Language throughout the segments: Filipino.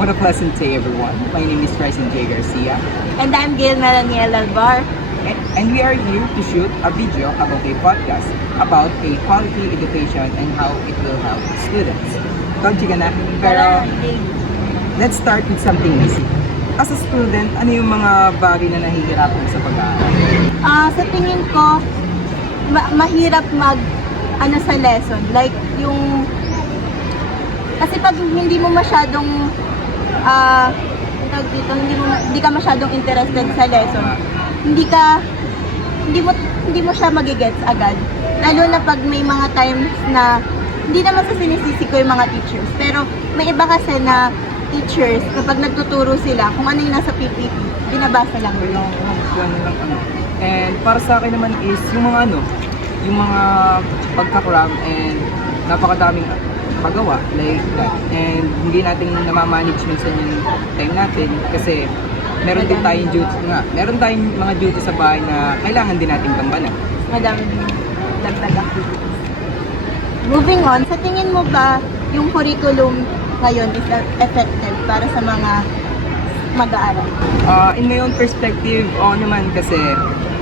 What a pleasant day, everyone. My name is Bryson J. Garcia, And I'm Gail Melaniel Alvar. and we are here to shoot a video about a podcast about a quality education and how it will help students. Don't you gonna? Pero let's start with something easy. As a student, ano yung mga bagay na nahihirapan sa pag-aaral? Sa tingin ko, mahirap sa lesson. Like, yung... Kasi pag hindi mo masyadong... hindi ka masyadong interested sa lesson, hindi mo siya magigets agad. Lalo na pag may mga times na hindi naman sa sinisisi ko yung mga teachers. Pero may iba kasi na teachers, kapag nagtuturo sila, kung ano yung nasa PPT, binabasa lang nila. And para sa akin naman is yung mga pagkakram and napakadaming magawa like that. And hindi natin namamanage minsan yung time natin kasi meron tayong mga duty sa bahay na kailangan din natin gambalan. Madaming dagdag activities. Moving on, sa tingin mo ba yung curriculum ngayon is effective para sa mga mag-aaral? In my own perspective, naman kasi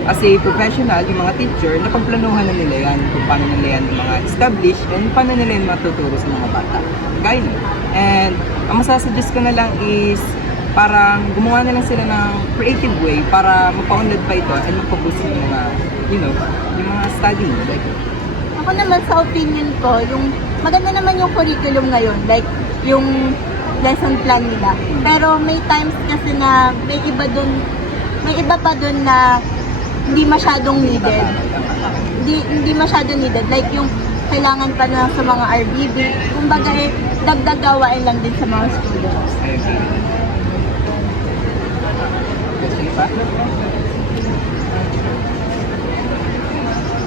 as a professional, yung mga teacher, napagplanuhan na nila yan kung paano nila yan mga establish and paano nila yan matuturo sa mga bata. Gaya nun. And ang masasuggest ko na lang is parang gumawa na lang sila ng creative way para mapaunlad pa ito and mapaboost yung mga, yung mga studying. Like, Ako naman sa opinion ko, yung maganda naman yung curriculum ngayon, like yung lesson plan nila. Pero may times kasi na may iba pa dun na hindi masyadong needed. Hindi masyadong needed. Like yung kailangan pa na sa mga RBB. Kumbaga dagdag gawain lang din sa mga students.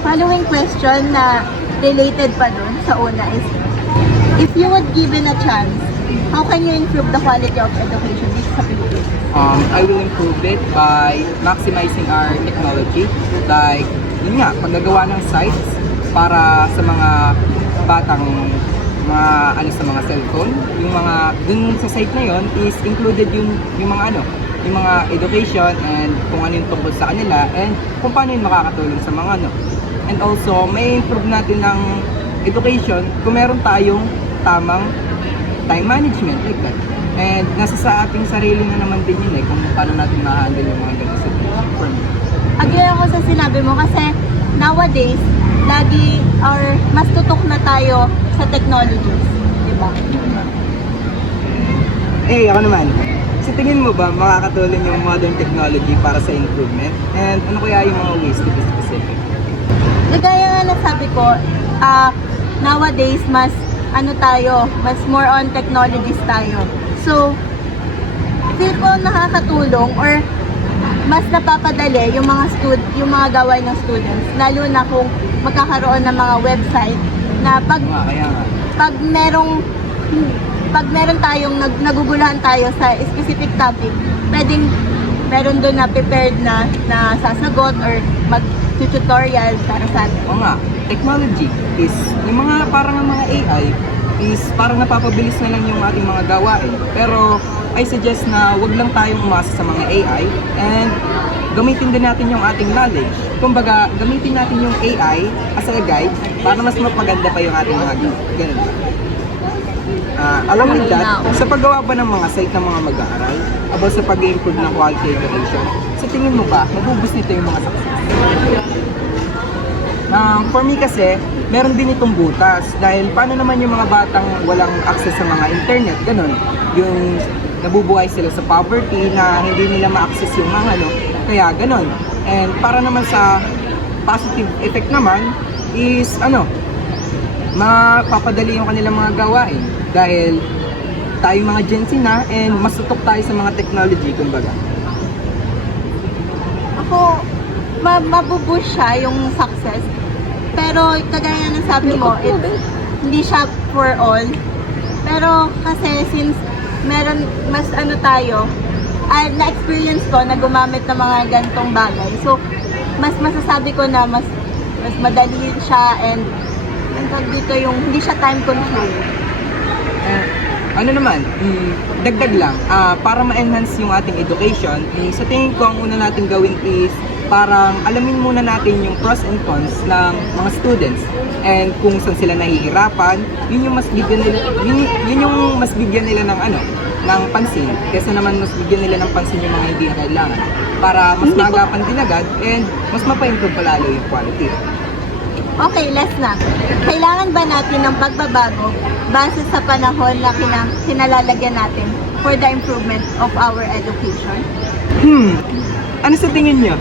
Following question na related pa dun sa una is, if you would given a chance, how can you improve the quality of education dito sa Pilipinas? I will improve it by maximizing our technology. Like, yun nga, paggagawa ng sites para sa mga batang sa mga cellphone. Yung mga, dun sa site na yon is included yung mga education and kung ano yung tungkol sa kanila and kung paano yung makakatulong sa mga And also, may improve natin ng education kung meron tayong tamang time management like that. And nasa sa ating sarili na naman din yun kung paano natin ma-handle yung mga ganun situation for me. Agree ako sa sinabi mo kasi nowadays, mas tutok na tayo sa technologies, di ba? Ako naman. Sa tingin mo ba makakatulong yung modern technology para sa improvement? And ano kaya yung mga ways to be specific? Gaya nga nasabi ko, nowadays, mas more on technologies tayo. So, feel ko nakakatulong or mas napapadali yung mga gawain ng students, lalo na kung magkakaroon ng mga website na pag meron tayong naguguluhan tayo sa specific topic, meron doon na prepared na sasagot or mag-tutorial para sa atin. Oo nga, technology is, yung mga AI is parang napapabilis na lang yung ating mga gawain. Pero I suggest na wag lang tayong umasa sa mga AI and gamitin din natin yung ating knowledge. Kumbaga, gamitin natin yung AI as a guide para mas mapaganda pa yung ating mga ganun. Along with that, sa paggawa ba ng mga site ng mga mag-aaral about sa pag-improve ng quality education, sa tingin mo ba, mabuboost nito yung mga success? For me kasi, meron din itong butas dahil paano naman yung mga batang walang access sa mga internet, ganun, yung nabubuhay sila sa poverty na hindi nila ma-access yung mga kaya ganun. And para naman sa positive effect naman is mapapadali yung kanilang mga gawain dahil tayo mga Gen Z na and mas tutok tayo sa mga technology, kumbaga. Ako, mabuboost siya yung success. Pero kagaya ng sabi mo, hindi siya for all. Pero kasi since mas tayo, na-experience ko na gumamit ng mga ganitong bagay. So, mas masasabi ko na mas madali siya and dito yung hindi siya time consuming. Ano naman, dagdag lang, para ma-enhance yung ating education, sa tingin ko ang una natin gawin is parang alamin muna natin yung pros and cons ng mga students and kung saan sila nahihirapan, yun yung mas bigyan nila, yun yung mas bigyan nila ng ng pansin kaysa naman mas bigyan nila ng pansin yung mga hindi na kailangan para mas maagapan din agad and mas mapa-improve palalo yung quality. Okay, last na. Kailangan ba natin ng pagbabago base sa panahon na kinalalagyan natin for the improvement of our education? Ano sa tingin niyo?